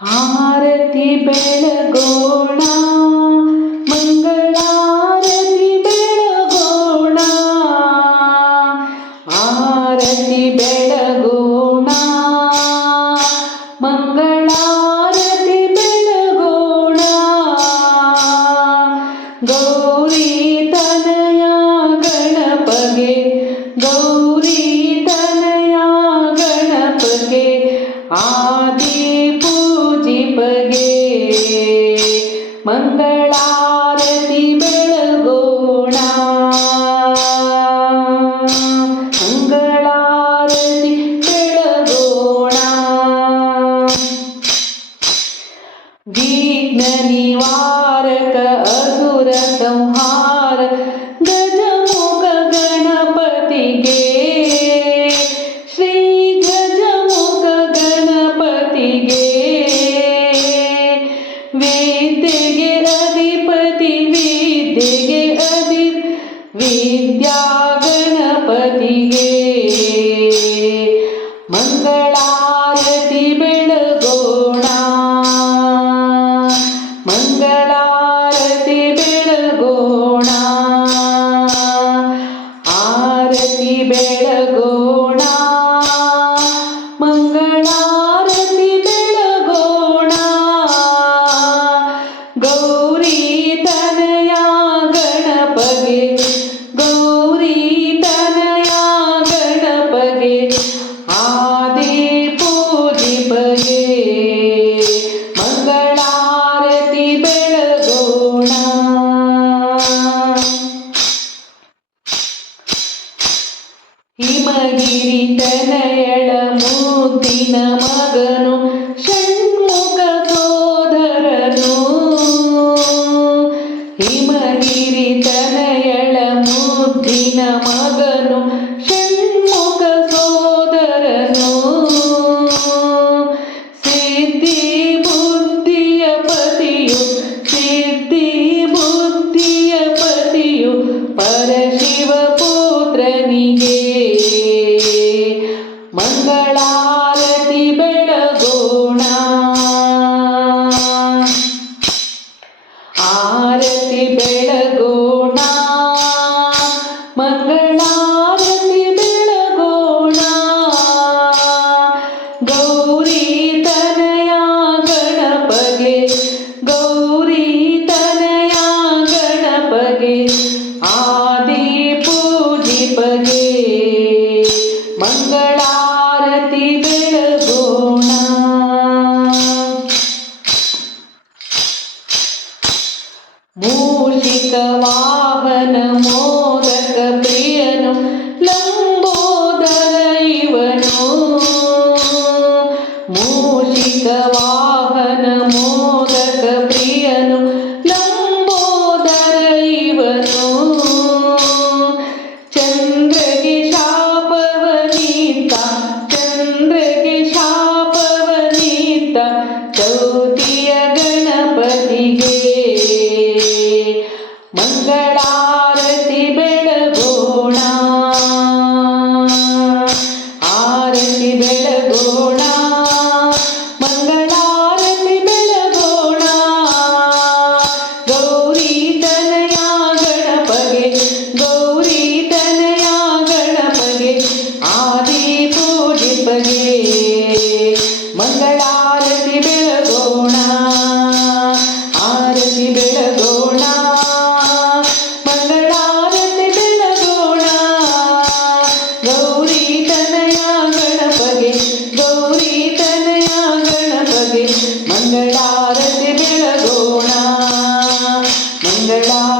ಆರತಿ ಬೆಳಗೋಣ, ಮಂಗಳಾರತಿ ಬೆಳಗೋಣ, ಆರತಿ ಬೆಳಗೋಣ, ಮಂಗಳಾರತಿ ಬೆಳಗೋಣ. ಗೌರಿ ತನಯ ಗಣಪಗೆ, ಗೌರಿ ತನಯ ಗಣಪಗೆ, ಆದಿ ಪೂಜಿಪಗೆ ಮಂಗಳಾರತಿ ಬೆಳಗೋಣ, ಮಂಗಳಾರತಿ ಬೆಳಗೋಣ. ವಿಘ್ನ ನಿವಾರಕ ಅಸುರ ಸಂಹಾರ ಗಜಮುಖ ಗಣಪತಿಗೆ, ಶ್ರೀ ಗಜಮುಖ ಗಣಪತಿಗೆ, ವಿದ್ಯೆಗೆ ಅಧಿಪತಿ ವಿದ್ಯೆಗೆ ವಿದ್ಯಾ ಗಣಪತಿಗೆ ಮಂಗಳಾರತಿ ಬೆಳಗೋಣ, ಮಂಗಳಾರತಿ ಬೆಳಗೋಣ, ಆರತಿ ಬೆಳಗೋಣ, ಮಂಗಳಾರತಿ ಬೆಳಗೋಣ. ಗೌರಿ ತನಯ ಗಣಪಗೆ, ಗೌರಿ ತನಯ ಗಣಪಗೆ, ಆದಿ ಪೂಜಿಪಗೆ ಮಂಗಳಾರತಿ ಬೆಳಗೋಣ. ಹಿಮಗಿರಿ ತನಯಳ ಮುದ್ದಿನ ಮಗನು ಷಣ್ಮುಖ ಸೋದರನು, ಹಿಮಗಿರಿ ತನಯಳ ಮುದ್ದಿನ ಮಗನು ಷಣ್ಮುಖ ಸೋದರನು, ಸಿದ್ಧಿ ಬುದ್ಧಿಯ ಪತಿಯು, ಸಿದ್ಧಿ ಬುದ್ಧಿಯ ಪತಿಯು ಪರಶಿವ ಪುತ್ರನಿಗೆ ಮಂಗಳಾರತಿ ಬೆಳಗೋಣ, ಆರತಿ ಬೆಳಗೋಣ, ಮಂಗಳಾರತಿ ಬೆಳಗೋಣ. ಗೌರಿ ತನಯ ಗಣಪಗೆ, ಗೌರಿ ತನಯ ಗಣಪಗೆ, ಆದಿ ಪೂಜಿಪಗೆ ಮಂಗಳಾರತಿ ಬೆಳಗೋಣ. ಮೂಷಿಕ ವಾಹನ ಮೋದಕ ಪ್ರಿಯನು ಲಂಬೋದರ ಇವನು, ಮೂಷಿಕ ವಾಹನ ಮೋದಕ ಪ್ರಿಯನು ಲಂಬೋದರ ಇವನು, ಚಂದ್ರಗೆ ಶಾಪವನೀತ, ಚಂದ್ರಗೆ ಶಾಪವನೀತ ಚೌತಿಯ ಗಣಪತಿಗೆ ಮಂಗಳಾರತಿ ಬೆಳಗೋಣ, ಆರತಿ ಬೆಳಗೋಣ, ಮಂಗಳಾರತಿ ಬೆಳಗೋಣ. ಗೌರಿ ತನಯ ಗಣಪಗೆ, ಗೌರಿ ತನಯ ಗಣಪಗೆ, ಆದಿ ಪೂಜಿಪಗೆ ಮಂಗಳಾರತಿ ಬೆಳಗೋಣ, ಆರತಿ ಬೆಳಗೋಣ, ಮಂಗಳಾರತಿ ಬೆಳಗೋಣ. ಗೌರಿ ತನಯ ಗಣಪಗೆ, ಗೌರಿ ತನಯ ಗಣಪಗೆ, ಮಂಗಳಾರತಿ ಬೆಳಗೋಣ, ಮಂಗಳಾರತಿ